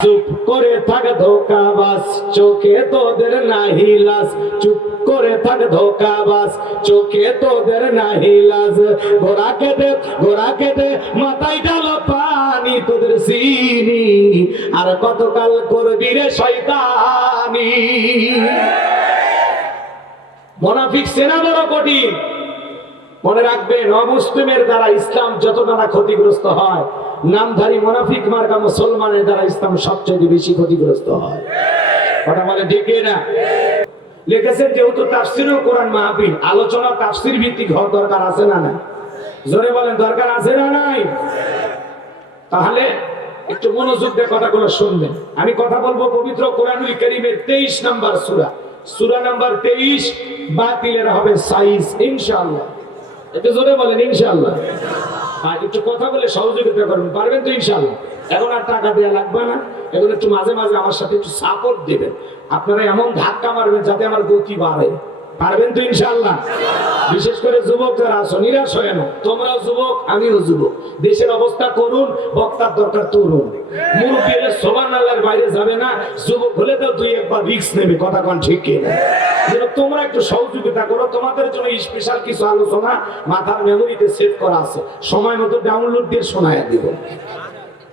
চুপ করে থাক ধোকাবাস চোখে তোদের নাহি লাজ। চুপ করে থাক ধোকাবাস চোখে তোদের নাহি লাজ। গোড়া কেটে গোড়া কেটে মাথায় ডালো পানি, তোদের সিনি আর কতকাল করবি রে শয়তানি? মোনাফিক সেনা বড় কঠিন। মনে রাখবেন অমুসলিমের দ্বারা ইসলাম যতটা না ক্ষতিগ্রস্ত হয় নামধারী মোনাফিক মার্কা মুসলমানের দ্বারা ইসলাম সবচেয়ে বেশি ক্ষতিগ্রস্ত হয়। ওটা ঠিক না? লিখেছেন যেহেতু তাফসির কোরআন মাহফিল, আলোচনা তাফসির ভিত্তিক হওয়ার দরকার আছে না না জোরে বলেন, দরকার আছে না নাই? তাহলে একটু মনোযোগ দিয়ে কথাগুলো শুনবেন। আমি কথা বলব পবিত্র কোরআনুল করিমের তেইশ নাম্বার সুরা। সুরা নাম্বার তেইশ বাতিলের হবে সাইজ, ইনশাআল্লাহ। একটু জোরে বলেন, ইনশাআল্লাহ। আর একটু কথা বলে সহযোগিতা করবেন পারবেন তো ইনশাল্লাহ এখন আর টাকা দেওয়া লাগবে না। এখন একটু মাঝে মাঝে আমার সাথে একটু সাপোর্ট দেবেন। আপনারা এমন ধাক্কা মারবেন যাতে আমার গতি বাড়ে। পারবেন তো ইনশাল্লাহ বিশেষ করে যুবক যারা আছো, নিরাশ হয় না তোমরা যুবক, আমিও যুবক। দেশের অবস্থা করুন, বক্তার দরকার তরুণ। মুরব্বী সোমান আল্লাহর বাইরে যাবে না। যুবক হলে তো দুই একবার রিক্স নেবে, কথা কন ঠিক কিনা? তোমরা একটু সহযোগিতা করো। তোমাদের জন্য স্পেশাল কিছু আলোচনা মাথার মেমোরিতে সেভ করা আছে। সময় মতো ডাউনলোড দিয়ে শোনায় দিব।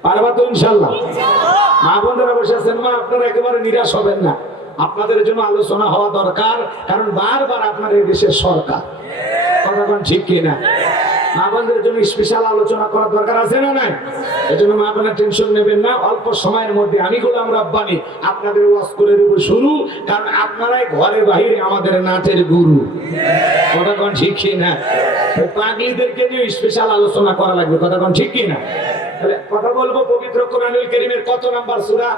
পারবা তো ইনশাল্লাহ মা বোনেরা বসে আছেন, মা, আপনারা একেবারে নিরাশ হবেন না। আপনাদের জন্য আলোচনা হওয়া দরকার, কারণ বারবার আপনার এই দেশের সরকার। কথা ঠিক কিনা? মা জন্য স্পেশাল আলোচনা দরকার আছে না এই জন্য মা টেনশন নেবেন না, অল্প সময়ের মধ্যে আমি আপনাদের কারণ আপনারাই আমাদের নাচের গুরু। কথা নিয়ে স্পেশাল আলোচনা করা লাগবে, কথা ঠিক কিনা? তাহলে কথা বলব পবিত্র কোরআনুল কারীমের কত নাম্বার সূরা?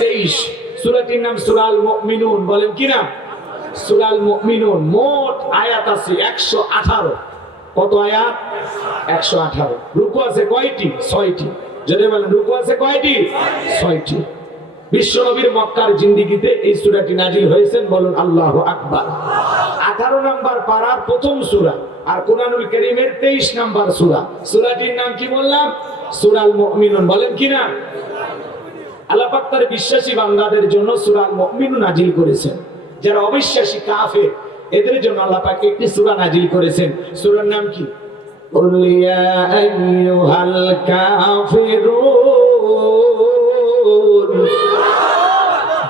23 সূরাটির নাম সুরাল মুমিনুন। বলেন কি নাম? সূরাল মুমিনুন। মোট আয়াত আছে 118 কত আয়াত? 118 রুকু আছে কয়টি? ছয়টি। যদি বলেন, রুকু আছে কয়টি? 6টি বিশ্ব নবীর মক্কার জিন্দিগিতে এই সূরাটি নাজিল হয়েছেন বলুন আল্লাহু আকবার। 18 নাম্বার পারার প্রথম সূরা আর কোরআনুল কারীমের 23 নাম্বার সূরা। সূরাটির নাম কি বললাম? সূরাল মুমিনুন। বলেন কি না আল্লাপাক তার বিশ্বাসী বান্দাদের জন্য সুরাল মকমিনু নাজিল করেছেন। যারা অবিশ্বাসী কাফে এদের জন্য আল্লাপাক একটি সুরা নাজিল করেছেন। সুরার নাম কি?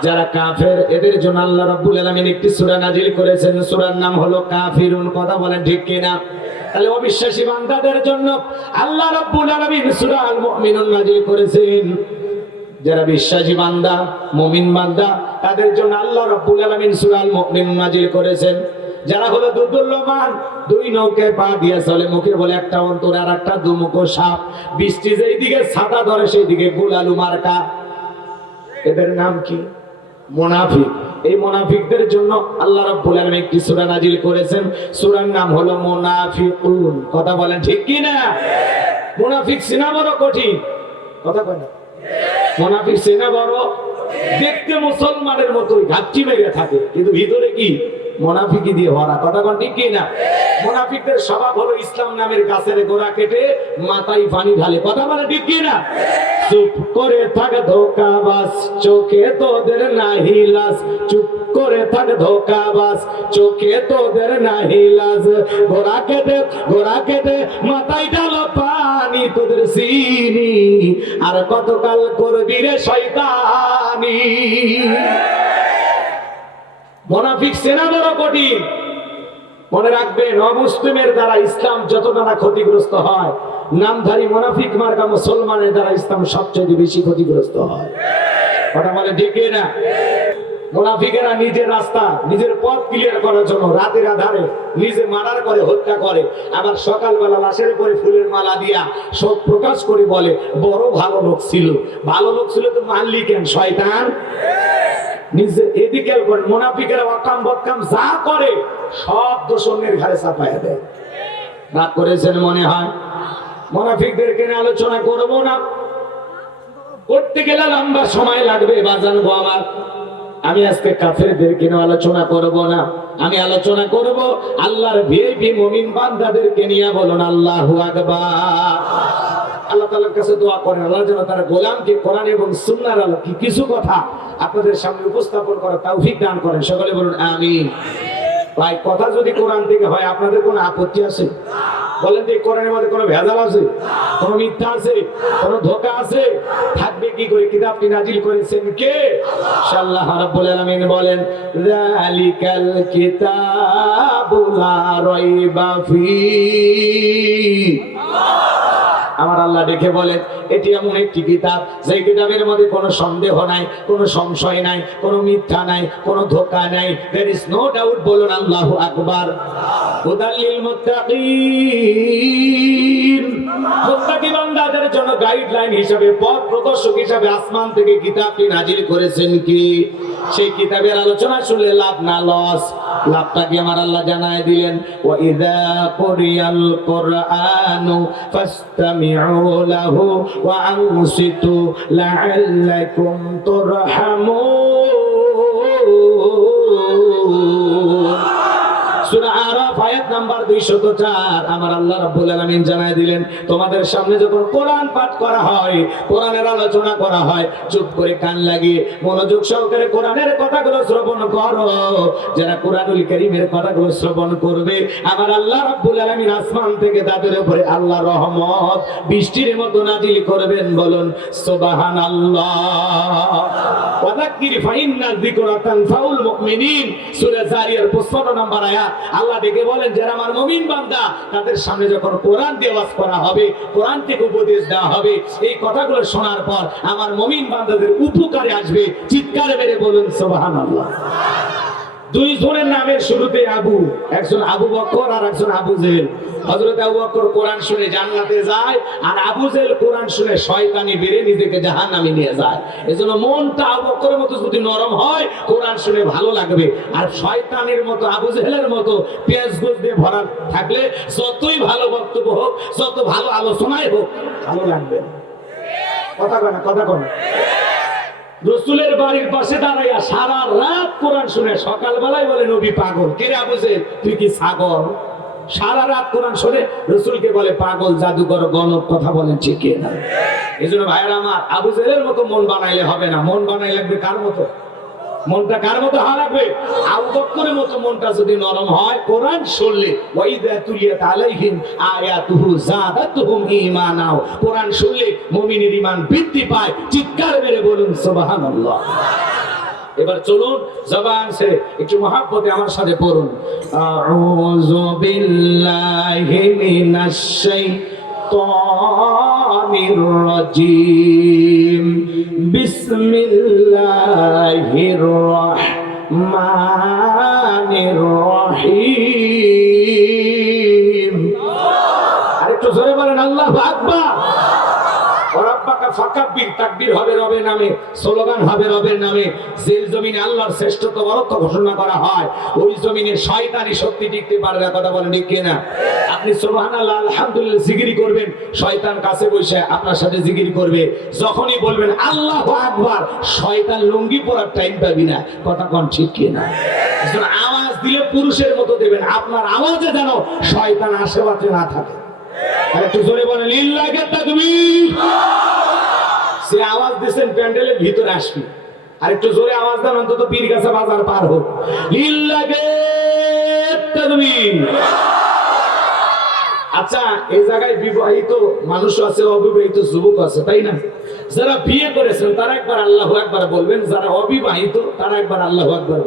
যারা কাফের এদের জন্য আল্লাহ রাব্বুল আলামিন একটি সূরা নাজিল করেছেন। সুরার নাম হলো কাফিরুন কথা বলেন ঠিক কিনা? তাহলে অবিশ্বাসী বান্দাদের জন্য আল্লাহ রাব্বুল আলামিন সূরা আল মুমিনুন নাজিল করেছেন। যারা বিশ্বাসী বান্দা, মুমিন বান্দা, তাদের জন্য আল্লাহ রাব্বুল আলামিন সূরা আল মুমিনুন নাজিল করেছেন। যারা হলো দুর্দুল্যমান দুই নৌকে পা দিয়ে চলে, মুখে বলে একটা অন্তর আর একটা দুমুখ সাপ। বৃষ্টি যেই দিকে ছাতা ধরে সেই দিকে গুলালু মার্কা। এদের নাম কি? মোনাফিক। এই মোনাফিকদের জন্য আল্লাহ রাব্বুল আলামিন একটি সূরা নাজিল করেছেন। সূরার নাম হলো মুনাফিকুন। কথা বলেন ঠিক কি না মুনাফিক সিনা বড় কঠিন। কথা বলেন না? মোনাফিক সেনা বড়, দেখতে মুসলমানের মতোই ঘাটটি মেরে থাকে। কিন্তু ভিতরে কি? মোনাফিকি দিয়ে ভরা। কথা কোন ঠিক না মোনাফিকদের স্বভাব হলো ইসলাম নামের গাছের গোড়া কেটে মাথায় পানি ঢালে। কথা বলে ঠিক না চুপ করে থাক ধোকাবাস চোখে তোদের নাহি লাজ। চুপ করে থাক ধোকাবাস চোখে তোদের নাহি লাজ। গোড়া কেটে গোড়া কেটে মাথায় ডালো পানি তোদের সিনি আর কতকাল করবি রে শয়তানি? মোনাফিক সেনা বড় কঠিন। মনে রাখবেন, অমুসলিমের দ্বারা ইসলাম যতটা ক্ষতিগ্রস্ত হয় নামধারী মোনাফিক মার্কা মুসলমানের দ্বারা ইসলাম সবচেয়ে বেশি ক্ষতিগ্রস্ত হয়। কথা বলে ঠিক না? মোনাফিকেরা নিজের রাস্তা, নিজের পথ ক্লিয়ার করার জন্য রাতের আধারে নিজে মারার করে হত্যা করে। আবার সকালবেলা লাশের উপরে ফুলের মালা দিয়া শোক প্রকাশ করে বলে, বড় ভালো লোক ছিল। ভালো লোক ছিল তো মানলি কেন শয়তান। নিজে এদিকে মোনাফিকেরা অকাম বকাম যা করে, সব দোষ অন্যের ঘাড়ে চাপাইয়া দেয়। রাগ করেছেন মনে হয়? মোনাফিকদেরকে নিয়ে আলোচনা করব না। করতে গেলে লম্বা সময় লাগবে বাজান আমার। আমি আজকে কাফেরদেরকে কেন আলোচনা করব না। আমি আলোচনা করব আল্লাহর ভিআইপি মুমিন বান্দাদেরকে নিয়ে, বলুন আল্লাহু আকবার। আল্লাহ তাআলার কাছে দোয়া করেন, আল্লাহ যেন তারা গোলামকে কোরআন এবং সুন্নাহর আলো কি কিছু কথা আপনাদের সামনে উপস্থাপন করা তৌফিক দান করেন। সকলে বলুন, আমিন। ভাই, কথা যদি কোরআন থেকে হয়, আপনাদের কোনো আপত্তি আছে? বলেন যে কোরআনের মধ্যে কোনো ভেজাল আছে? কোনো মিথ্যা আছে? কোনো ধোকা আছে? থাকবে কি করে? কিতাবটি নাজিল করেছেন কে? আল্লাহ রাব্বুল আলামিন বলেন, যালিকাল কিতাবু লা রাইবা ফি। আমার আল্লাহ দেখে বলেন এটি এমন একটি কিতাব যে কিতাবের মধ্যে কোনো সন্দেহ নাই, কোনো সংশয় নাই, কোনো মিথ্যা নাই, কোনো ধোকা নাই। There is নো ডাউট বলুন, আল্লাহু আকবার। বান্দাদের জন্য গাইডলাইন হিসাবে, পথ প্রদর্শক হিসাবে আসমান থেকে কিতাবটি নাজিল করেছেন কি? সেই কিতাবের আলোচনা শুনলে লাভ না লস লাভটাকে আমার আল্লাহ জানায় দিলেন? ওয়া ইযা কুরিয়াল কুরআনু ফাসতামিউ লাহু ওয়া আনসিতু লাআল্লাকুম তুরহামুন। আয়াত নাম্বার 204 আমার আল্লাহ রাব্বুল জানায় দিলেন, তোমাদের সামনে যখন কোরআন পাঠ করা হয়, কোরআনের আলোচনা করা হয়, চুপ করে কান লাগিয়ে মনোযোগ সহকারে কোরআনের কথাগুলো শ্রবণ করো। যারা কোরআনুল কারীমের কথাগুলো শ্রবণ করবে, আমার আল্লাহ রাব্বুল আলামিন আসমান থেকে তাদের উপরে আল্লাহ রহমত বৃষ্টির মতো নাজিল করবেন বলুন, সুবহানাল্লাহ। ওয়াদাক্কির ফাইন্না যিকরা তানফাউল মুমিনিন। সূরা জারিয়ার 55 নম্বর আয়াত, আল্লাহ ডেকে বলেন, যারা আমার মুমিন বান্দা তাদের সামনে যখন কোরআন দিয়ে ওয়াজ করা হবে, কোরআন থেকে উপদেশ দেওয়া হবে, এই কথাগুলো শোনার পর আমার মমিন বান্দাদের উপকারে আসবে। চিৎকারে বেড়ে বলুন সোহান দুই জনের নামের শুরুতে আবু, একজন আবু বকর আর একজন আবু জেল হযরত আবু বকর কোরআন শুনে জান্নাতে যায় আর আবু জেল কোরআন শুনে শয়তানি বেড়ে নিজেকে জাহান্নামে নিয়ে যায় এজন্য মনটা আবু বকরের মতো যদি নরম হয়, কোরআন শুনে ভালো লাগবে আর শয়তানের মতো, আবু জেলের মতো পেঁয়াজ গোজ দিয়ে ভরা থাকলে যতই ভালো বক্তব্য হোক, যত ভালো আলোচনাই হোক, ভালো লাগবে। কথা কয় না, কথা কয়। রসুলের বাড়ির পাশে দাঁড়াইয়া সারা রাত কোরআন শুনে সকালবেলায় বলে, নবী পাগল। কে রে বুঝে তুই কি সাগর সারা রাত কোরআন শুনে রসুলকে বলে, পাগল জাদুঘর গণক কথা বলেন ঠিক না। এই জন্য ভাইয়ের আমার, আবু জেলের মতো মন বানাইলে হবে না। মন বানাই লাগবে কার মতো? মনটা কার মতো হারাবে আবু বকরের মতো মনটা যদি নরম হয়, কোরআন শুনলে ওয়াইদা তুলিয়াত আলাইহিম আয়াতুহু যাদাতুহুম ঈমানাও। কোরআন শুনলে মুমিনের ঈমান বৃদ্ধি পায়। চিৎকার মেরে বলুন, সুবহানাল্লাহ। এবার চলুন, জবান সে একটু মহাব্বতে আমার সাথে পড়ুন। আউযু বিল্লাহি মিনাশ শাইতানির রাজিম বিসমিল্লাহির রহমানির রহিম আরেকটু জোরে বলেন আল্লাহু আকবার। তাকবীর হবে রবের নামে, স্লোগান হবে রবের নামে। আল্লাহর শ্রেষ্ঠত্ব ঘোষণা করা হয়, ওই জমিনে টিকতে আপনি শয়তান কাছে বসে আপনার সাথে জিকিরি করবে। যখনই বলবেন, আল্লাহু আকবার শয়তান লুঙ্গি পরার টাইম পাবি না, কথা কোন ঠিক কিনা? আওয়াজ দিলে পুরুষের মতো দেবেন, আপনার আওয়াজে যেন শয়তান আশেপাশে না থাকে। জোরে লিল্লাহি তাকবীর। সে আওয়াজ দিয়েছেন প্যান্ডেলের ভিতরে আসবি। জোরে আওয়াজ দেন, অন্তত পীর বাজার পার হোক। তাকবীর। আচ্ছা এই জায়গায় বিবাহিত মানুষ আছে, অবিবাহিত যুবক আছে, তাই না? যারা বিয়ে করেছেন, তারা একবার আল্লাহ একবার বলবেন। যারা অবিবাহিত, তারা একবার আল্লাহ একবার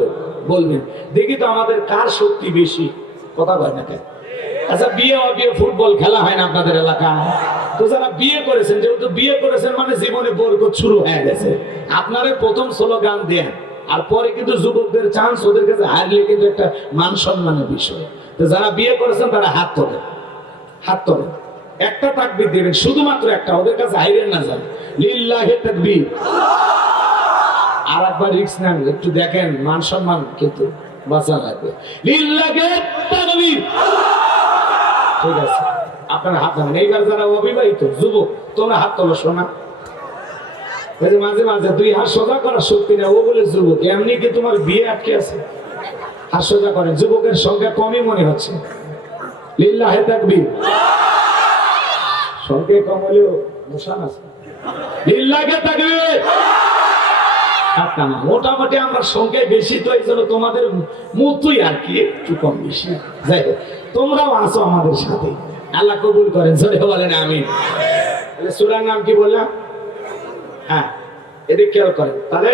বলবেন। দেখি তো আমাদের কার শক্তি বেশি? কথা কয় না কেন? আচ্ছা বিয়ে অবিয়ে ফুটবল খেলা হয় না আপনাদের এলাকায়? তো যারা বিয়ে করেছেন, যেহেতু বিয়ে করেছেন মানে জীবনে বরকত শুরু হয়ে গেছে। আপনারা প্রথম স্লোগান দেন, আর পরে কিন্তু যুবকদের চান্স ওদের কাছে হারলে কিন্তু একটা মান সম্মানের বিষয়। তো যারা বিয়ে করেছেন, তারা হাত তোলেন হাত তোলেন। একটা তাকবির দেবেন, শুধুমাত্র একটা, ওদের কাছে হাইরেন না যান। লিল্লাহে তাকবীর। আর একবার রিক্স নেন, একটু দেখেন, মান সম্মান কিন্তু বাঁচা লাগবে। লিল্লাহে তাকবীর। ঠিক আছে। আপনার হাত ধরেন। এইবার যারা অবিবাহিত, যুবক, তোমরা হাত তোলো, শোনা মাঝে মাঝে দুই হাত সোজা করার শক্তি নেই ও বলে যুবক, এমনি কি তোমার বিয়ে আটকে আছে? হাত সোজা করেন যুবকের সংখ্যা কমই মনে হচ্ছে। লিল্লাহে তাকবীর। সংখ্যা কম হলেও মুসান আছে। লিল্লাকে থাকবে মোটামুটি আমরা সংখ্যায় বেশি তো, এই জন্য তোমাদের মতোই আর কি, একটু কম বেশি। যাই হোক, তোমরাও আসো আমাদের সাথে। আল্লাহ কবুল করেন সরে বলেন আমি সুরার নাম কি বললাম? হ্যাঁ এদিক খেয়াল করেন। তাহলে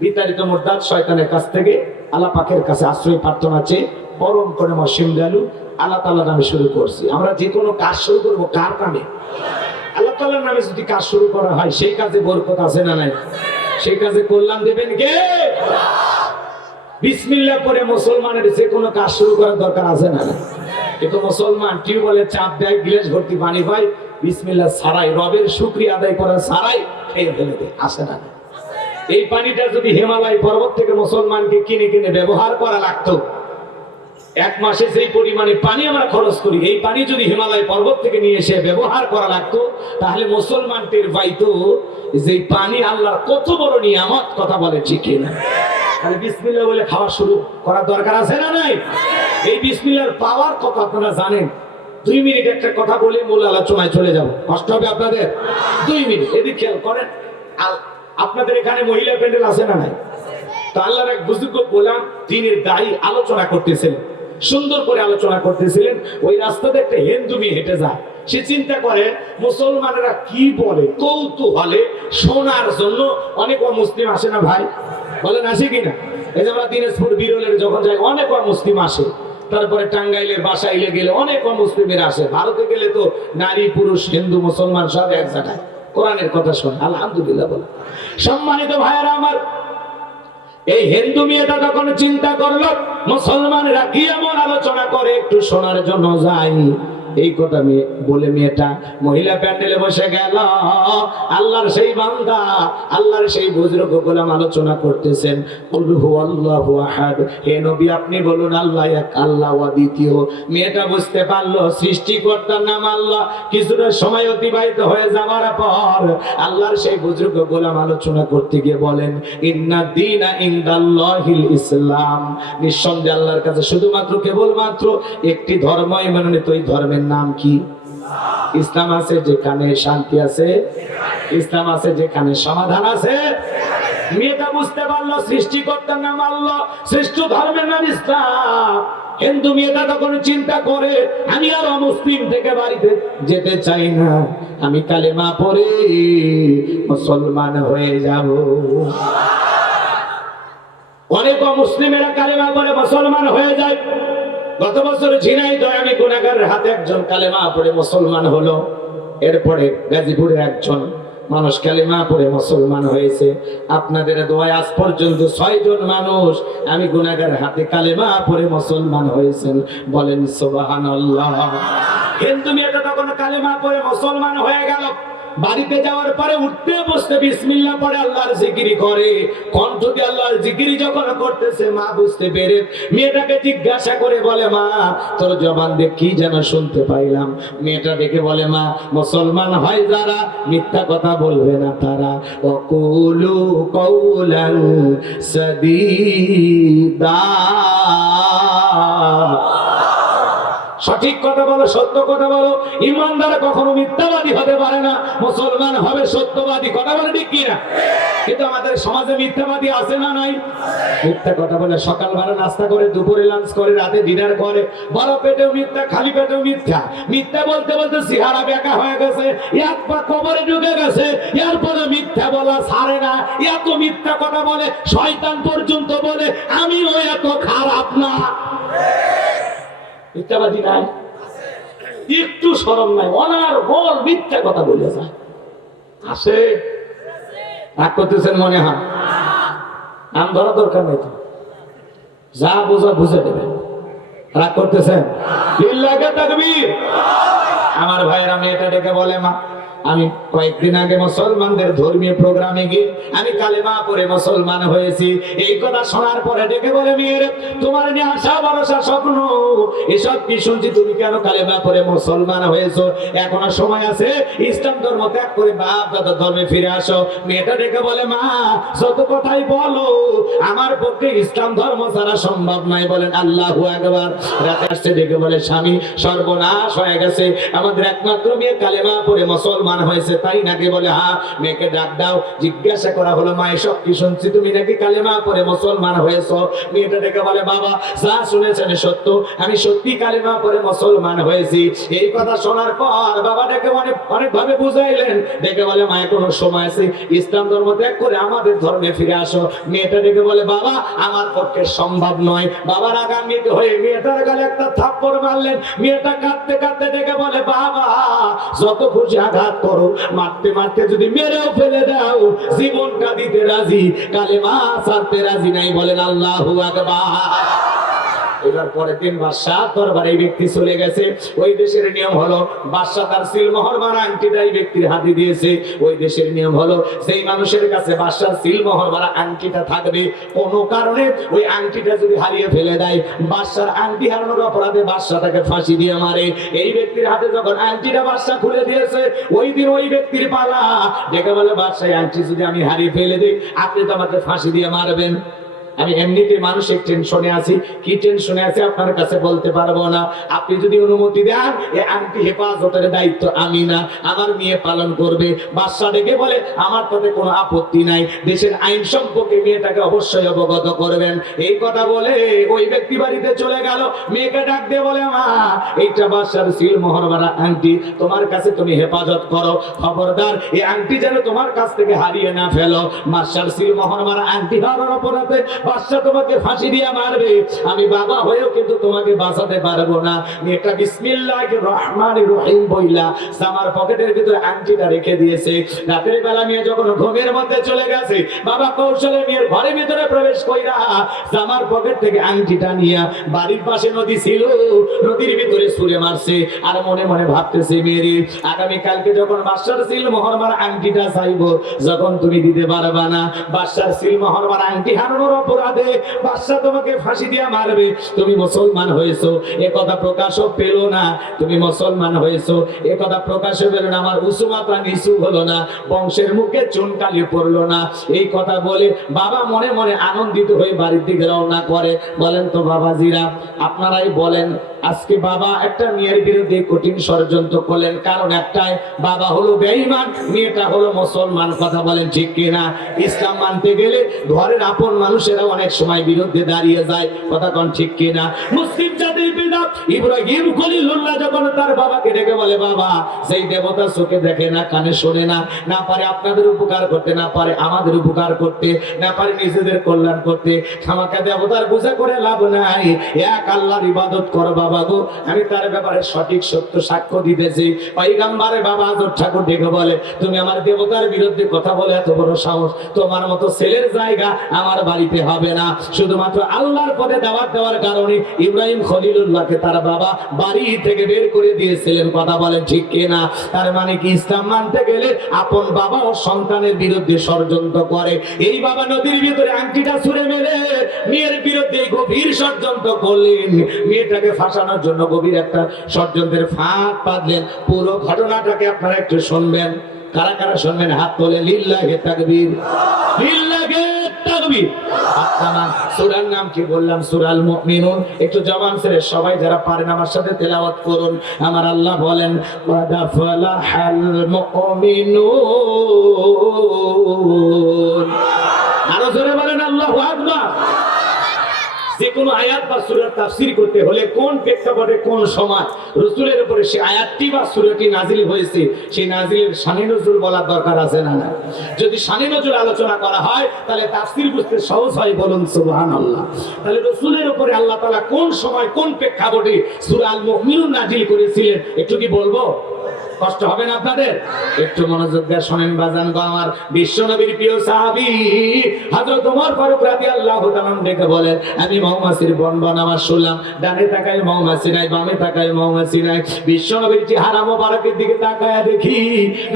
বিতাড়িত মোরদাদ শয়তানের কাছ থেকে আল্লাহ পাকের কাছে আশ্রয় প্রার্থনা চেয়ে পরম করে মসিম দয়ালু আল্লাহ তাল্লাহ নামে শুরু করছি। আমরা যে কোনো কাজ শুরু করব কার নামে? আল্লাহ তাল্লাহর নামে যদি কাজ শুরু করা হয়, সেই কাজে বরকত আছে না নাই? সেই কাজে কল্যাণ দেবেন কে বিসমিল্লা করে মুসলমানের যে কোনো কাজ শুরু করার দরকার আছে না? কিন্তু মুসলমান টিউবওয়েলের চাপ দেয়, গিলাস ভর্তি পানি পায় বিসমিল্লা সারাই রবের শুক্রিয়া আদায় করার সারাই খেয়ে ফেলে দেয়, আসে না এই পানিটা যদি হিমালয় পর্বত থেকে মুসলমানকে কিনে কিনে ব্যবহার করা লাগতো এক মাসে যেই পরিমাণে পানি আমরা খরচ করি, এই পানি যদি হিমালয় পর্বত থেকে নিয়ে এসে ব্যবহার করা লাগতো, তাহলে মুসলমান টের যে পানি আল্লাহর কত বড় নিয়ামত কথা বলে, ঠিক না? তাহলে বিসমিল্লাহ বলে খাওয়া শুরু করার দরকার আছে না নাই? এই বিসমিল্লার পাওয়ার কথা আপনারা জানেন? দুই মিনিট একটা কথা বলে মূল আলোচনায় চলে যাব। কষ্ট হবে আপনাদের? দুই মিনিট। এদিক খেয়াল করেন আপনাদের এখানে মহিলা প্যান্ডেল আছে না নাই? তো আল্লাহর এক বুজুর্গ গোলাম, দিনের দায়ী আলোচনা করতেছিলেন। সুন্দর করে আলোচনা করতেছিলেন। ওই রাস্তাতে একটা হিন্দু মেয়ে হেঁটে যায়। সে চিন্তা করে, মুসলমানেরা কি বলে? কৌতূহলে শোনার জন্য অনেক মুসলিম আসে না ভাই? বলেন, আসে কিনা এই যে আমরা দিনাজপুর বিরলের যখন যাই, অনেক মুসলিম আসে। তারপরে টাঙ্গাইলের বাসাইলে গেলে অনেক মুসলিমের আসে। ভারতে গেলে তো নারী, পুরুষ, হিন্দু, মুসলমান সব এক জায়গায়। কোরআনের কথা শোনে, আলহামদুলিল্লাহ বলে। সম্মানিত ভাইয়ারা আমার এই হিন্দু মেয়েটা তখন চিন্তা করল, মুসলমানরা কি এমন আলোচনা করে, একটু শোনার জন্য যাই এই কথা মেয়ে বলে মেয়েটা মহিলা প্যান্ডেলে বসে গেল। আল্লাহর সেই বান্দা, আল্লাহর সেই বুজুর্গ গোলাম আলোচনা করতেছেন। হে নবী, আপনি বলুন, আল্লাহ এক, আল্লাহ দ্বিতীয়। মেয়েটা বুঝতে পারল, সৃষ্টিকর্তার নাম আল্লাহ। কিছুটা সময় অতিবাহিত হয়ে যাওয়ার পর আল্লাহর সেই গোলাম আলোচনা করতে গিয়ে বলেন, ইন্না ইসলাম। নিঃসন্দেহে আল্লাহর কাছে শুধুমাত্র কেবলমাত্র একটি ধর্মই মনোনীত ওই ধর্মের নাম কি? ইসলাম আছে যেখানে শান্তি আছে, ইসলাম আছে যেখানে সমাধান আছে। মেয়েটা বুঝতে পারল সৃষ্টিকর্তার নাম আল্লাহ শ্রেষ্ঠ ধর্মের নাম ইসলাম। হিন্দু মেয়েটা তখন চিন্তা করে, আমি আর অমুসলিম থেকে বাড়িতে যেতে চাই না, আমি কালেমা পড়ে মুসলমান হয়ে যাব। অনেক মুসলিমেরা কালেমা পড়ে মুসলমান হয়ে যায়। গত বছর ঝিনাইদহ আমি গুণাগারের হাতে একজন কালেমা পড়ে মুসলমান হলো। এরপরে গাজীপুরে একজন মানুষ কালেমা পড়ে মুসলমান হয়েছে। আপনাদের দোয়ায় আজ পর্যন্ত ছয়জন মানুষ আমি গুণাগার হাতে কালেমা পড়ে মুসলমান হয়েছেন। বলেন সোবাহান হিন্দু মেয়েটা তখন কালেমা পড়ে মুসলমান হয়ে গেল। বাড়িতে যাওয়ার পরে উঠতে বসতে বিসমিল্লাহ পরে আল্লাহর জিকিরি করে। কণ্ঠ দিয়ে আল্লাহর জিকিরি যখন করতেছে, মা বুঝতে পেরে মেয়েটাকে জিজ্ঞাসা করে বলে, মা, তোর জবান দিয়ে কি যেন শুনতে পাইলাম? মেয়েটা ডেকে বলে, মা, মুসলমান হয় যারা, মিথ্যা কথা বলবে না তারা। অকুলু কৌলান সদীদা। সঠিক কথা বলো, সত্য কথা বলো। ইমানদার কখনো মিথ্যাবাদী হতে পারে না। মুসলমান হবে সত্যবাদী, কথা বলে ঠিক কিনা? কিন্তু আমাদের সমাজে মিথ্যাবাদী আছে না নাই? মিথ্যা কথা বলে সকালবেলা নাস্তা করে, দুপুরে লাঞ্চ করে, রাতে ডিনার করে। বড় পেটেও মিথ্যা, খালি পেটেও মিথ্যা। মিথ্যা বলতে বলতে সিহারা বেকা হয়ে গেছে। এক পা কবরে ঢুকে গেছে। এরপরে মিথ্যা বলা ছাড়ে না। এত মিথ্যা কথা বলে, শয়তান পর্যন্ত বলে, আমিও এত খারাপ না। মিথ্যাবাদী নাই। একটু সরম নাই। অনার বল মিথ্যা কথা বলে যায় আসে। রাগ করতেছেন মনে হয়? নাম ধরা দরকার নেই তো। যা বোঝা বুঝে দেবেন রাগ করতেছেন? আমার ভাইয়েরা মেয়েটা ডেকে বলে, মা আমি কয়েকদিন আগে মুসলমানদের ধর্মীয় প্রোগ্রামে গিয়ে আমি কালেমা পড়ে মুসলমান হয়েছি। এই কথা শোনার পরে ডেকে বলে, মেয়ের, তোমার নিয়ে আশা, ভরসা, স্বপ্ন, এসব কি শুনছি? তুমি কেন কালেমা পড়ে মুসলমান হয়েছো? এখনও সময় আছে, ইসলাম ধর্ম ত্যাগ করে বাপ দাদা ধর্মে ফিরে আসো। মেয়েটা ডেকে বলে, মা, যত কথাই বলো, আমার পক্ষে ইসলাম ধর্ম ছাড়া সম্ভব নয়। বলেন আল্লাহ একবার রাতে আসছে, ডেকে বলে, স্বামী, সর্বনাশ হয়ে গেছে। আমাদের একমাত্র মেয়ে কালেমা পড়ে মুসলমান মুসলমান হয়েছে, তাই নাকি বলে হ্যাঁ মেয়েকে ডাক দাও। জিজ্ঞাসা করা হলো, মা, এসব কি শুনছি? তুমি নাকি কালেমা পরে মুসলমান হয়েছো? মেয়েটা ডেকে বলে, বাবা, যা শুনেছেন সত্য। আমি সত্যি কালেমা পরে মুসলমান হয়েছি। এই কথা শোনার পর বাবা ডেকে অনেক অনেক ভাবে বুঝাইলেন। ডেকে বলে, মা কোনো সময় আছে। ইসলাম ধর্ম ত্যাগ করে আমাদের ধর্মে ফিরে আসো। মেয়েটা ডেকে বলে, বাবা, আমার পক্ষে সম্ভব নয়। বাবার আগান্বিত হয়ে মেয়েটার গালে একটা থাপ্পড় মারলেন। মেয়েটা কাঁদতে কাঁদতে ডেকে বলে, বাবা, যত খুশি আঘাত করো। মারতে মারতে যদি মেরেও ফেলে দাও, জীবনটা দিতে রাজি কালে মা সারতে রাজি নাই বলেন আল্লাহ আকবার। এবার পরে তিন বাদশাহ দরবারে এই ব্যক্তি চলে গেছে। ওই দেশের নিয়ম হলো, বাদশাহ তার সিলমোহর মারা আংটিটা এই ব্যক্তির হাতে দিয়েছে। ওই দেশের নিয়ম হলো সেই মানুষের কাছে বাদশাহ সিলমোহর মারা আংটিটা থাকবে, কোনো কারণে ওই আংটিটা যদি হারিয়ে ফেলে দেয় বাদশার আংটি হারানোর অপরাধে বাদশাহ তাকে ফাঁসি দিয়ে মারে। এই ব্যক্তির হাতে যখন আংটিটা বাদশাহ খুলে দিয়েছে, ওই দিন ওই ব্যক্তির পালা। ডেকে বলে, বাদশাহ আংটি যদি আমি হারিয়ে ফেলে দিই, আপনি তো আমাকে ফাঁসি দিয়ে মারবেন। আমি এমনিতে মানসিক টেনশনে আছি। কি টেনশনে আছে আপনার কাছে বলতে পারব না। আপনি যদি অনুমতি দেন, এ আংটি হেফাজতের দায়িত্ব আমি না। আমার মেয়ে পালন করবে। বাদশা ডেকে বলে, আমার তাতে কোনো আপত্তি নাই। দেশের আইন সম্পর্কে মেয়েটাকে অবশ্যই অবগত করবেন। এই কথা বলে ওই ব্যক্তি বাড়িতে চলে গেল। মেয়েকে ডাক দিয়ে বলে, মা, এইটা বাদশার সিল মোহর মারা আংটি তোমার কাছে তুমি হেফাজত করো। খবরদার এই আংটি যেন তোমার কাছ থেকে হারিয়ে না ফেলো। বাদশার সিল মোহর মারা আংটি হারার অপরাধে বাদশা তোমাকে ফাঁসি দিয়ে মারবে। আমি বাবা হয়েও কিন্তু তোমাকে বাঁচাতে পারব না। মেয়েটা বিসমিল্লাহ রহমান রহিম বইলা সামার পকেটের ভিতরে আংটিটা রেখে দিয়েছে। রাতের বেলা মেয়ে যখন ঘুমের মধ্যে চলে গেছে, বাবা কৌশলে মেয়ের ঘরের ভিতরে প্রবেশ কইরা জামার পকেট থেকে আংটিটা নিয়ে বাড়ির পাশে নদী ছিল, নদীর ভিতরে ছুঁড়ে মারছে আর মনে মনে ভাবতেছে, মেয়েরে, আগামী কালকে যখন বাদশার সিল মোহরমার আংটিটা চাইব, যখন তুমি দিতে পারবা না। বাদশার সিল মোহরমার আংটি হারানোর অপরাধে বাদশা তোমাকে ফাঁসি দিয়া মারবে। তুমি মুসলমান হয়েছো, এ কথা প্রকাশও পেল না। তুমি মুসলমান হয়েছো, এ কথা প্রকাশও পেল না। আমার উঁচু মাত্রা নিচু হলো না, বংশের মুখে চুনকালি পড়ল না। এই কথা বলে বাবা মনে মনে আনন্দিত হয়ে বাড়ির দিকে রওনা করে। বলেন তো বাবাজিরা, আপনারাই বলেন আজকে বাবা একটা মেয়ের বিরুদ্ধে কঠিন ষড়যন্ত্র করলেন। কারণ একটাই, বাবা হলো বেঈমান, মেয়েটা হলো মুসলমান, কথা বলেন ঠিক কিনা? ইসলাম মানতে গেলে ঘরের আপন মানুষেরা অনেক সময় বিরুদ্ধে দাঁড়িয়ে যায়, কথা কোন ঠিক কিনা? মুসলিম জাতির পিতা ইব্রাহিম খলিলুল্লাহ যখন তার বাবাকে ডেকে বলে, বাবা সেই দেবতা চোখে দেখে না, কানে শোনে না না পারে আপনাদের উপকার করতে, না পারে আমাদের উপকার করতে, না পারে নিজেদের কল্যাণ করতে খামাকা দেবতার বোঝা করে লাভ নাই, এক আল্লাহর ইবাদত করো বাবা, আমি তার ব্যাপারে সঠিক সত্য সাক্ষ্য দিতেছি। বাবা ঠাকুর ডেকে বলে, তুমি আমার দেবতার বিরুদ্ধে কথা বলে এত বড় সাহস। তোমার মতো ছেলের জায়গা আমার বাড়িতে হবে না। শুধুমাত্র আল্লাহর পদে দাওয়াত দেওয়ার কারণে ইব্রাহিম খলিলুল্লাহকে তার বাবা বাড়ি থেকে বের করে দিয়েছিলেন। কথা ঠিক কিনা? তার মানে কি, ইসলাম মানতে গেলে আপন বাবা ও সন্তানের বিরুদ্ধে ষড়যন্ত্র করে। এই বাবা নদীর ভিতরে আংটিটা ছুঁড়ে মেরে মেয়ের বিরুদ্ধে গভীর ষড়যন্ত্র করলেন। মেয়েটাকে ফাঁসানোর জন্য গভীর একটা ষড়যন্ত্রের ফাঁক পাতলেন পুরো ঘটনাটাকে আপনারা একটু শুনবেন। কারা কারা শুনবেন? হাত তোলে, লিল্লাহে তাকবীর। লিল্লাহে তাকবীর। আমার আল্লাহ বলেন যে কোনো আয়াত বা সুরার তাফসির করতে হলে কোন প্রেক্ষাপটে কোন সমাজ রসুলের উপরে সে আয়াতটি বা সুরাটি নাজিল হয়েছে, সেই নাজিলের শানি নজরুল বলার দরকার আছে না না যদি শানি নজরুল আলোচনা করা হয়, তাহলে তাফসির বুঝতে সহজ হয় বলুন সুবহান আল্লাহ তাহলে রসুলের উপরে আল্লাহ তালা কোন সময় কোন প্রেক্ষাপটে সূরা আল মুমিনুন নাজিল করেছিলেন, একটু কি বলব? কষ্ট হবে না আপনাদের? একটু মনোযোগ দিয়ে শোনেন বাজান গো আমার বিশ্ব নবীর প্রিয় সাহাবী, হযরত ওমর ফারুক রাদিয়াল্লাহু তাআলা ডেকে বলেন, আমি মৌমাছির বন বন আমার শুনলাম, ডানে তাকায় মৌমাছি নাই, বামে তাকায় মৌমাছি নাই। বিশ্ব নবীর চেহারা মোবারকের দিকে তাকায় দেখি,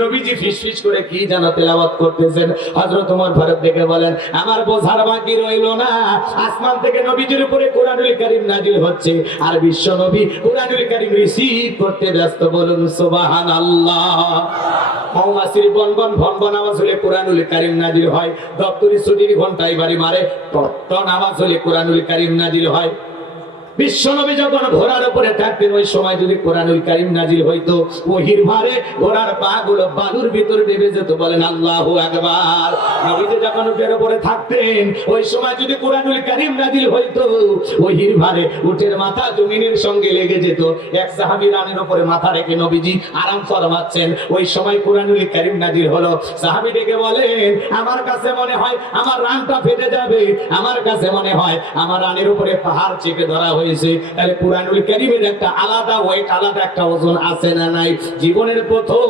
নবীজি ফিসফিস করে কি যেন তেলাওয়াত করতেছেন। হযরত ওমর ফারুক ডেকে বলেন, আমার বোঝার বাকি রইল না, আসমান থেকে নবীজির উপরে কোরআনুল কারীম নাজিল হচ্ছে, আর বিশ্ব নবী কোরআনুল কারীম রিসিভ করতে ব্যস্ত। বলুন সুবহান আল্লাহ মৌমাছির বন বন ভন বন আওয়াজ হলে কোরআনুল কারিম নাজিল হয়। দপ্তরি ছুটির ঘন্টায় বাড়ি মারে টন আওয়াজ হলে কোরআনুল কারিম নাজিল হয়। বিশ্বনবী যখন ঘোড়ার উপরে থাকতেন ওই সময় যদি কোরআনুল কারিম নাজিল হইতো ওহির ভারে ঘোড়ার পা গুলো বালুর ভিতর দেবে যেত, বলেন আল্লাহু আকবার। নবীজি যখন উটের উপরে থাকতেন, ওই সময় যদি কোরআনুল কারিম নাজিল হইতো ওহির ভারে উটের মাথা জমিনের সঙ্গে লেগে যেত। এক সাহাবী রানের উপরে মাথা রেখে নবীজি আরাম ফরমাচ্ছেন, ওই সময় কোরআনুল কারিম নাজির হলো। সাহাবী ডেকে বলেন, আমার কাছে মনে হয় আমার রানটা ফেটে যাবে, আমার কাছে মনে হয় আমার রানের উপরে পাহাড় চেপে ধরা হয়েছে, তাহলে কোরআনুল কারিমের একটা আলাদা ওয়েট আলাদা একটা ওজন আছে না নাই? জীবনের প্রথম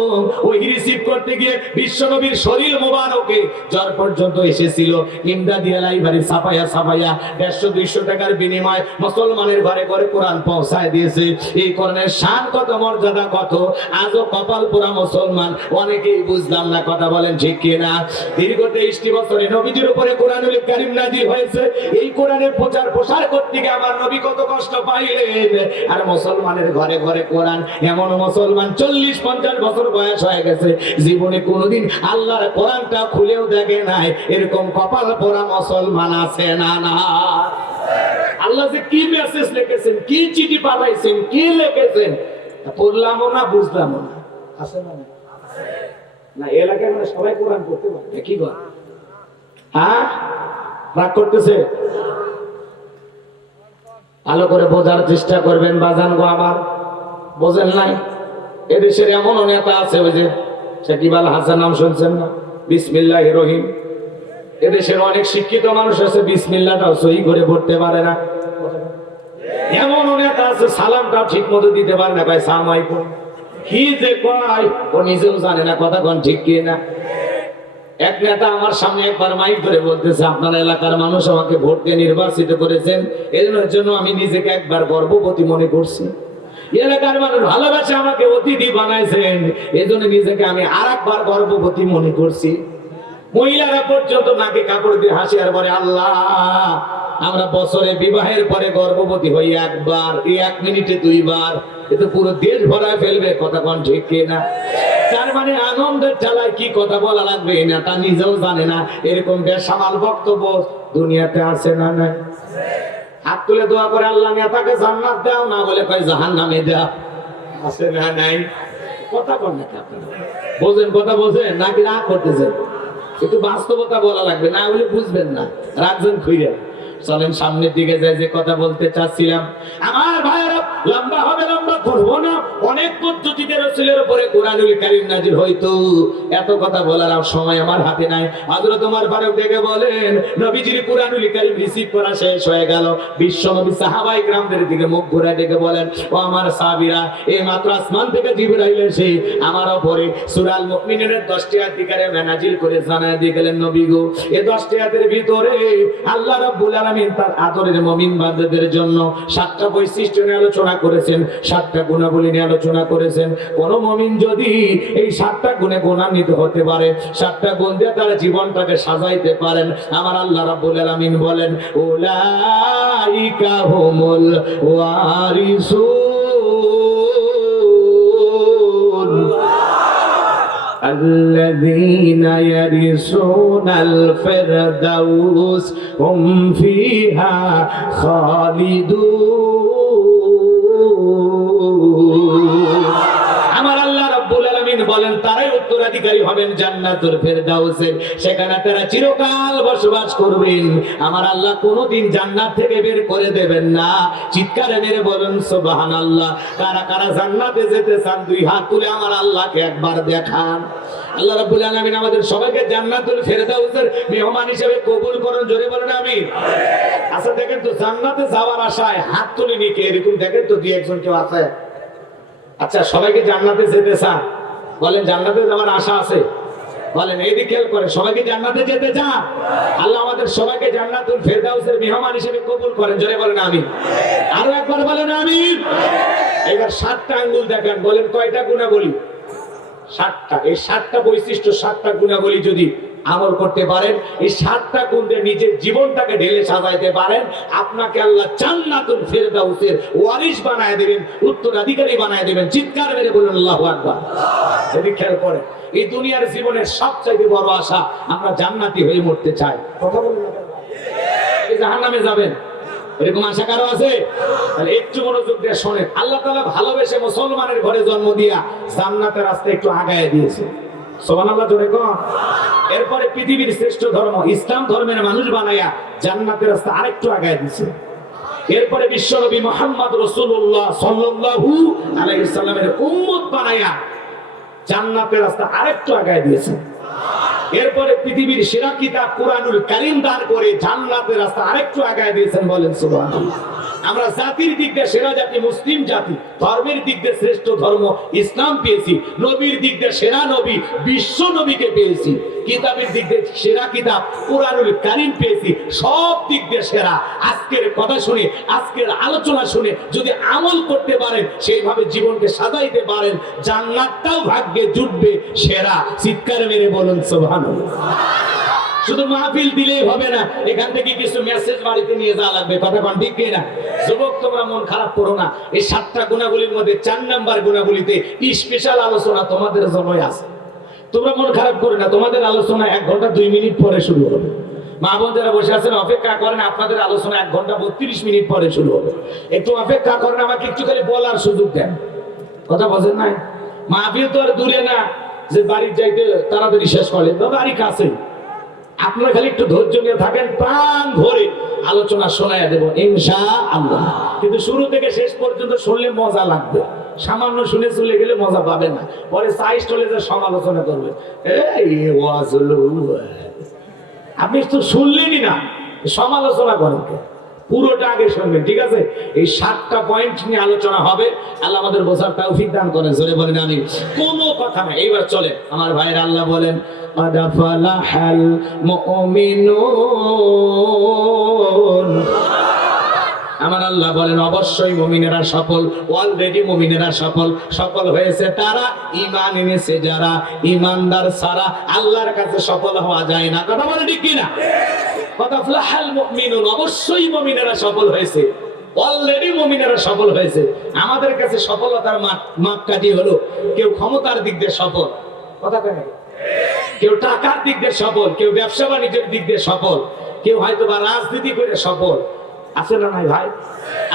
ওই রিসিভ করতে গিয়ে বিশ্বনবীর শরীর মোবারকে জ্বর পর্যন্ত এসেছিল। ইমদাদি লাইব্রেরি সাফাইয়া সাফাইয়া দেড়শো, দুইশো টাকার বিনিময় মুসলমানের ঘরে ঘরে কোরআন পৌঁছায় দিয়েছে। এই কোরআনের শান কত, মর্যাদা কত? আজও কপাল পোড়া মুসলমান, অনেকেই বুঝলাম না, কথা বলেন ঠিক কিনা? দীর্ঘ তেইশটি বছরে নবীজির উপরে কোরআনুল কারিম নাজির হয়েছে। এই কোরআনের প্রচার প্রসার করতে গিয়ে আমার নবী কত কষ্ট পাইলেন আর মুসলমানের ঘরে ঘরে কোরআন, এমন মুসলমান চল্লিশ পঞ্চাশ বছর বয়স হয়ে গেছে, জীবনে কোনোদিন আল্লাহর কোরআনটা খুলেও দেখে নাই, এরকম কপাল পোড়া মুসলমান আছে না না? আল্লাহ যে কি মেসেজ লিখেছেন, কি চিঠি পাঠাইছেন, কি লিখেছেন পড়লামও না বুঝলাম না। আছে না না? এলাকায় মানে সবাই কোরআন পড়তে পারে। কি কর হ্যাঁ? রাগ করতেছে? ভালো করে বোঝার চেষ্টা করবেন, বাজান গো আমার। বোঝেন নাই? এদেশের এমন নেতা আছে ওই যে সাকিব হাসান, নাম শুনছেন না? বিসমিল্লাহ রহিম। এদেশের অনেক শিক্ষিত মানুষ আছে বিসমিল্লাটাও সহি করে পড়তে পারে না। এমন নেতা আছে, সালামটা ঠিক মতো দিতে পারে না ভাই সামাইকুম কি যে কয়, ও নিজেও জানে না, কথা কোন ঠিক কি না। এক নেতা আমার সামনে একবার মাইক ধরে বলতেছে, আপনার এলাকার মানুষ আমাকে ভোট দিয়ে নির্বাচিত করেছেন এর জন্য আমি নিজেকে একবার গর্ববতী মনে করছি। এলাকার মানুষ ভালোবাসে আমাকে, অতিথি বানাইছেন, এজন্য নিজেকে আমি আর একবার গর্ববতী মনে করছি। মহিলারা পর্যন্ত নাকে কাপড় দিয়ে হাসি আর বলে, আল্লাহ, আমরা বছরে বিবাহের পরে গর্ভবতী হই একবার, এই এক মিনিটে দুইবার, এ তো পুরো দেশ ভরায় ফেলবে। কথা কোন ঠিক না তার মানে আনন্দের জ্বালায় কি কথা বলা লাগবে? না তা নিজেও জানে না। এরকম বেসামাল বক্তব্য দুনিয়াতে আছে না নাই? হাত তুলে দোয়া করে আল্লাহ নেতাকে জান্নাত দাও না বলে কয় জাহান নামে দাও। আছে না নাই? কথা কন নাকি আপনারা? বোঝেন কথা বোঝেন নাকি রাগ করতেছেন? একটু বাস্তবতা বলা লাগবে না হলে বুঝবেন না। রাখবেন খুঁজে চলেন সামনের দিকে যাই, যে কথা বলতে চাচ্ছিলাম। আমার ভাইয়েরা, লম্বা হবে, লম্বা করব না। অনেক পদ্ধতিতে রসুলের উপরে কোরআনুল কারিম নাজির হইতো। এত কথা বলার সময় আমার হাতে নাই। হযরত তোমার ফারুক দেখে বলেন, নবীজির কোরআনুল কারিম রিসিভ করা শেষ হয়ে গেল। বিশ্ব নবী সাহাবাই গ্রামদের দিকে মুখ ঘুরে ডেকে বলেন, ও আমার সাহাবীরা, এই মাত্র আসমান থেকে জিবরাইল এসে আমার উপরে সূরাল মুমিনের 10টি অধিকারে নাজিল করে জানায় দিয়ে গেলেন নবী গো। এই 10টি আয়াতের ভিতরে আল্লাহ রাব্বুল আলামিন তার আদরের মুমিন বান্দাদের জন্য সাতটা বৈশিষ্ট্য নিয়ে আলোচনা করেছেন, সাতটা গুণাবলী নিয়ে আলোচনা করেছেন। কোন মুমিন যদি এই সাতটা গুণে গুণান্বিত হতে পারে, সাতটা গুণ দিয়ে তার জীবনটাকে সাজাইতে পারেন, আমার আল্লাহ রাব্বুল আলামিন বলেন, উলাইকা হুমুল ওয়ারিসুন। الذين يرثون الفردوس هم فيها خالدون. উত্তরাধিকারী হবেন জান্নাতুল ফেরদাউসের সেখানে তারা চিরকাল বসবাস করবেন। আমার আল্লাহ কোনোদিন জান্নাত থেকে বের করে দেবেন না। চিৎকারে মেরে বলেন, সুবহানাল্লাহ। কারা কারা জান্নাতে যেতে চান, দুই হাত তুলে আমার আল্লাহকে একবার দেখান। আল্লাহ রাব্বুল আলামিন আমাদের সবাইকে জান্নাতুল ফেরদাউসের মেহমান হিসেবে কবুল করুন, জোরে বলেন, আমিন। আচ্ছা দেখেন তো, জান্নাতে যাওয়ার আশায় হাত তুলে নিকে, এরকম দেখেন তো, দুই একজন কেউ আছে? আচ্ছা সবাইকে জান্নাতে যেতে চান। বলেন জান্নাতে যাওয়ার আশা আছে। বলেন, এই দিক খেয়াল করেন সবাইকে জান্নাতে যেতে চান? আল্লাহ আমাদের সবাইকে জান্নাতুল ফেরদাউসের মেহমান হিসেবে কবুল করেন, জোরে বলেন আমি আরও একবার বলেন আমি এবার সাতটা আঙ্গুল দেখেন, বলেন, কয়টা গুণাবলী? সাতটা, এই সাতটা বৈশিষ্ট্য, সাতটা গুণাবলী যদি আমল করতে পারেন, এই সাতটা গুণ নিজের জীবনটাকে ঢেলে সাজাইতে পারেন। আপনাকে আল্লাহ জান্নাতুল ফেরদাউসের ওয়ারিশ বানায় দেবেন, উত্তরাধিকারী বানায় দেবেন। চিৎকার মেরে বলুন, আল্লাহু আকবার। যদি খেয়াল করেন, এই দুনিয়ার জীবনের সবচাইতে বড় আশা আমরা জান্নাতি হয়ে মরতে চাই। কথা বলুন জাহান্নামে যাবেন? এরকম আশা কারও আছে? তাহলে একটু মনোযোগ দিয়ে শোনেন। আল্লাহ তাআলা ভালোবেসে মুসলমানের ঘরে জন্ম দিয়া জান্নাতের রাস্তা একটু আগায় দিয়েছে। সোমান আল্লাহ জোরে কন। এরপরে পৃথিবীর শ্রেষ্ঠ ধর্ম, ইসলাম ধর্মের মানুষ বানাইয়া জান্নাতের রাস্তা আরেকটু আগায় দিছে। এরপরে বিশ্বনবী মোহাম্মদ রসুল্লাহ সাল্লাল্লাহু আলাইসাল্লামের উম্মত বানাইয়া জান্নাতের রাস্তা আরেকটু আগায় দিয়েছে। এরপরে পৃথিবীর সেরা কিতাব কোরআনুল কারিম দান করে জান্নাতের রাস্তা আরেকটু আগায় দিয়েছেন বলেন, সুবহানাল্লাহ। আমরা জাতির দিক দিয়ে সেরা জাতি, মুসলিম জাতি, ধর্মের দিক দিয়ে শ্রেষ্ঠ ধর্ম ইসলাম পেয়েছি, নবীর দিক দিয়ে সেরা নবী, বিশ্ব নবীকে পেয়েছি, কিতাবের দিক দিয়ে সেরা কিতাব, কোরআনুল কারিম পেয়েছি, সব দিক দিয়ে সেরা। আজকের কথা শুনে, আজকের আলোচনা শুনে যদি আমল করতে পারেন, সেইভাবে জীবনকে সাজাইতে পারেন, জান্নাতটাও ভাগ্যে জুটবে, সেরা। চিৎকার মেরে বলুন সুবহানাল্লাহ শুধু মাহফিল দিলেই হবে না, এখান থেকে কিছু মেসেজ বাড়িতে নিয়ে যাওয়া লাগবে, কথা কোন ঠিক না যুবক, তোমরা মন খারাপ করো না, এই সাতটা গুণাগুলির মধ্যে চার নাম্বার গুণাগুলিতে স্পেশাল আলোচনা তোমাদের জন্যই আছে। তোমরা মন খারাপ করো না, তোমাদের আলোচনা এক ঘণ্টা দুই মিনিট পরে শুরু হবে। মা বোন যারা বসে আছেন, অপেক্ষা করেন, আপনাদের আলোচনা এক ঘণ্টা বত্রিশ মিনিট পরে শুরু হবে। একটু অপেক্ষা করেন, আমাকে একটু খালি বলার সুযোগ দেন। কথা বলছেন নাই? মাহফিল তো আর দূরে না যে বাড়ির যাইতে তাড়াতাড়ি শেষ করে। বাড়ি কাছে। আপনারা খালি একটু ধৈর্য নিয়ে থাকেন, প্রাণ ভরে আলোচনা শোনায় দেব ইনশা আল্লাহ কিন্তু শুরু থেকে শেষ পর্যন্ত শুনলে মজা লাগবে। সামান্য শুনে চলে গেলে মজা পাবে না। পরে সাইজ চলে যে সমালোচনা করবে। আপনি তো শুনলেনই না, সমালোচনা করেন? পুরোটা আগে শুনবেন, ঠিক আছে? এই সাতটা পয়েন্ট নিয়ে আলোচনা হবে। আল্লাহ আমাদের বোঝার তৌফিক দান করে জোরে বলেন আমি কোনো কথা না, এইবার চলে আমার ভাইয়ের আল্লাহ বলেন আদাফালাহাল মুমিনুন। আমার আল্লাহ বলেন, অবশ্যই মুমিনেরা সফল অলরেডি মুমিনেরা সফল। সফল হয়েছে তারা ইমান এনেছে যারা। ইমানদার ছাড়া আল্লাহর কাছে সফল হওয়া যায় না। কথা বলে ঠিক কিনা? কথা ফ্লাহাল মুমিনুন, অবশ্যই মুমিনেরা সফল হয়েছে। অলরেডি মুমিনেরা সফল হয়েছে। আমাদের কাছে সফলতার মাপ মাপকাঠি হলো, কেউ ক্ষমতার দিক দিয়ে সফল। কথা কেন কেউ টাকার দিক দিয়ে সফল, কেউ ব্যবসা বাণিজ্যের দিক দিয়ে সফল, কেউ হয়তো বা রাজনীতি করে সফল। আছে না নাই ভাই?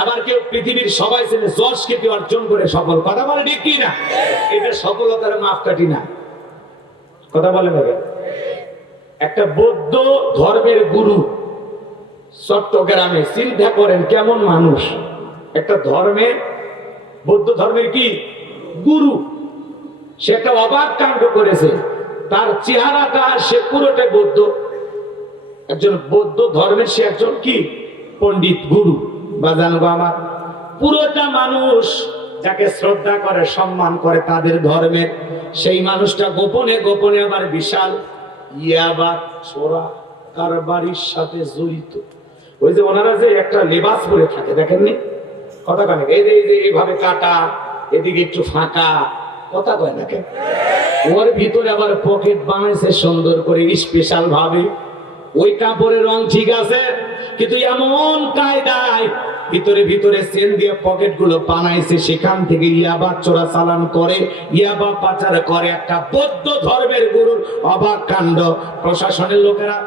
আবার কেউ পৃথিবীর সবাই ছেলে যশ কেউ অর্জন করে সফল, কথা বলে ঠিক কি না এটা সফলতার মাপকাঠি না। কথা বলে না একটা বৌদ্ধ ধর্মের গুরু চট্টগ্রামে চিন্তা করেন, কেমন মানুষ? একটা ধর্মের বৌদ্ধ ধর্মের কি? গুরু। সে একটা অবাক কাণ্ড করেছে। তার চেহারাটা সে পুরোটাই বৌদ্ধ। একজন বৌদ্ধ ধর্মের সে একজন কি? পণ্ডিত গুরু, বা জানব আমার। পুরোটা মানুষ যাকে শ্রদ্ধা করে, সম্মান করে তাদের ধর্মের সেই মানুষটা গোপনে গোপনে আবার বিশাল ইয়াবা ছোড়া কারবারির সাথে জড়িত। ওই যে ওনারা যে একটা লেবাস পরে থাকে, দেখেননি? কথা কয় না এই যে এই যে, এইভাবে কাটা, এদিকে একটু ফাঁকা, কথা কয় না কেন ওর ভিতরে আবার পকেট বানাইছে সুন্দর করে স্পেশাল ভাবে। ওই কাপড়ের রং ঠিক আছে, কিন্তু এমন কায়দায় ভিতরে ভিতরে সেন দিয়ে পকেটগুলো বানাইছে, সেখান থেকে ইয়াবা চোরা চালান করে, ইয়াবা পাচার করে একটা বৌদ্ধ ধর্মের গুরুর অবাক কাণ্ড। প্রশাসনের লোকেরা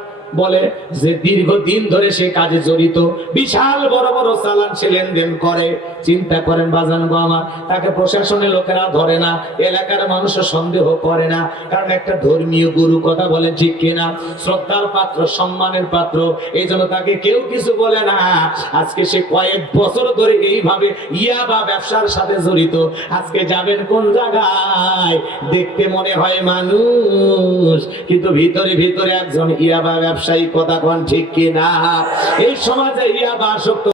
বলে যে দীর্ঘদিন ধরে সে কাজে জড়িত, বিশাল বড় বড় চালান সে লেনদেন করে। চিন্তা করেন বাজান গো আমার, তাকে প্রশাসনের লোকেরা ধরে না, এলাকার মানুষ সন্দেহ করে না, কারণ একটা ধর্মীয় গুরু কথা বলে ঠিক কিনা? শ্রদ্ধার পাত্র, সম্মানের পাত্র এই জন্য তাকে কেউ কিছু বলে না। আজকে সে কয়েক বছর ধরে এইভাবে ইয়া বা ব্যবসার সাথে জড়িত, আজকে যাবেন কোন জায়গায়? দেখতে মনে হয় মানুষ, কিন্তু ভিতরে ভিতরে একজন ইয়াবা ব্যবসায়ী কথা কোন ঠিক কিনা? এই সমাজে ইয়াবা আসক্ত